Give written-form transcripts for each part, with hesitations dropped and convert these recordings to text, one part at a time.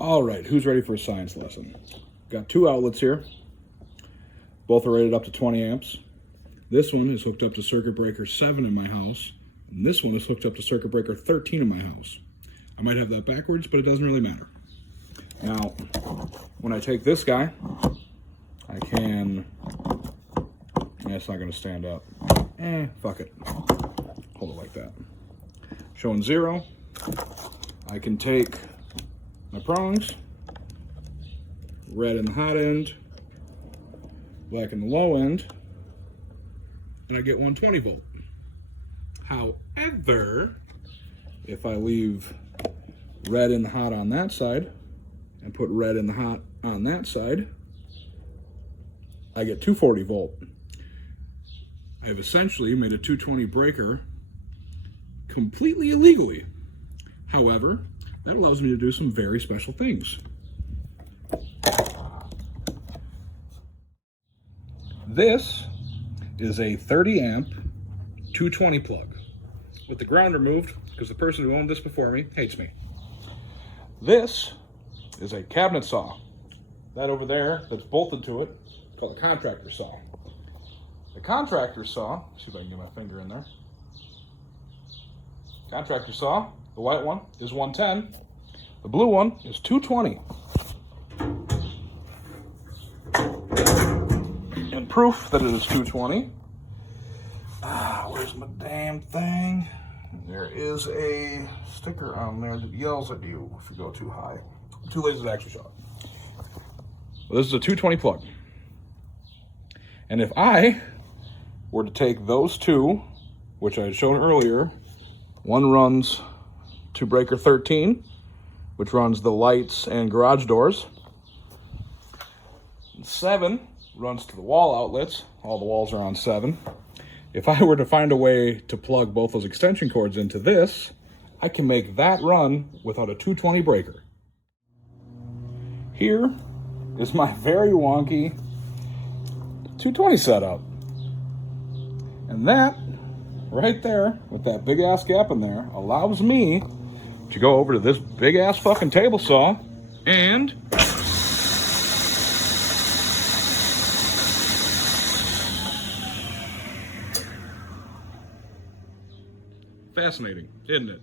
All right, who's ready for a science lesson? Got two outlets here. Both are rated up to 20 amps. This one is hooked up to circuit breaker 7 in my house, and this one is hooked up to circuit breaker 13 in my house. I might have that backwards, but it doesn't really matter. Now, when I take this guy, I can... it's not going to stand up. Fuck it. Hold it like that. Showing 0. I can take my prongs, red in the hot end, black in the low end, and I get 120 volt. However, if I leave red in the hot on that side and put red in the hot on that side, I get 240 volt. I've essentially made a 220 breaker completely illegally. However, that allows me to do some very special things. This is a 30 amp 220 plug with the ground removed because the person who owned this before me hates me. This is a cabinet saw. That over there that's bolted to it is called a contractor saw. The contractor saw, see if I can get my finger in there. Contractor saw, the white one is 110. The blue one is 220. And proof that it is 220. Where's my damn thing? There is a sticker on there that yells at you if you go too high. I'm too lazy to actually show it. Well, this is a 220 plug. And if I were to take those two, which I had shown earlier, one runs to breaker 13, which runs the lights and garage doors. And 7 runs to the wall outlets. All the walls are on 7. If I were to find a way to plug both those extension cords into this, I can make that run without a 220 breaker. Here is my very wonky 220 setup. And that, right there, with that big ass gap in there, allows me to go over to this big ass fucking table saw and fascinating, isn't it?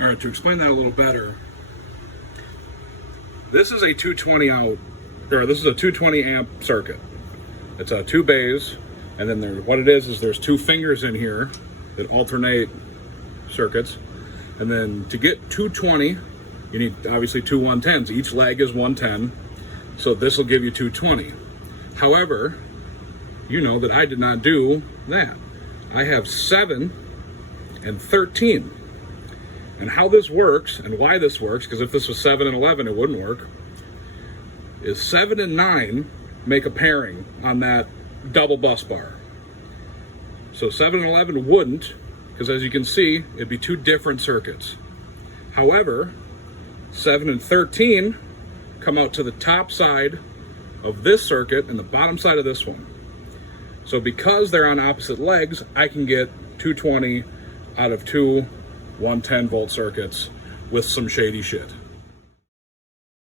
All right, to explain that a little better, this is a 220 out, or this is a 220 amp circuit. It's 2 bays, and then what it is there's 2 fingers in here that alternate circuits. And then to get 220, you need obviously 2 110s. Each leg is 110, so this will give you 220. However, you know that I did not do that. I have 7 and 13. And how this works and why this works, because if this was 7 and 11, it wouldn't work, is 7 and 9 make a pairing on that double bus bar. So 7 and 11 wouldn't, because as you can see, it'd be 2 different circuits. However, 7 and 13 come out to the top side of this circuit and the bottom side of this one. So because they're on opposite legs, I can get 220 out of 2 110 volt circuits with some shady shit.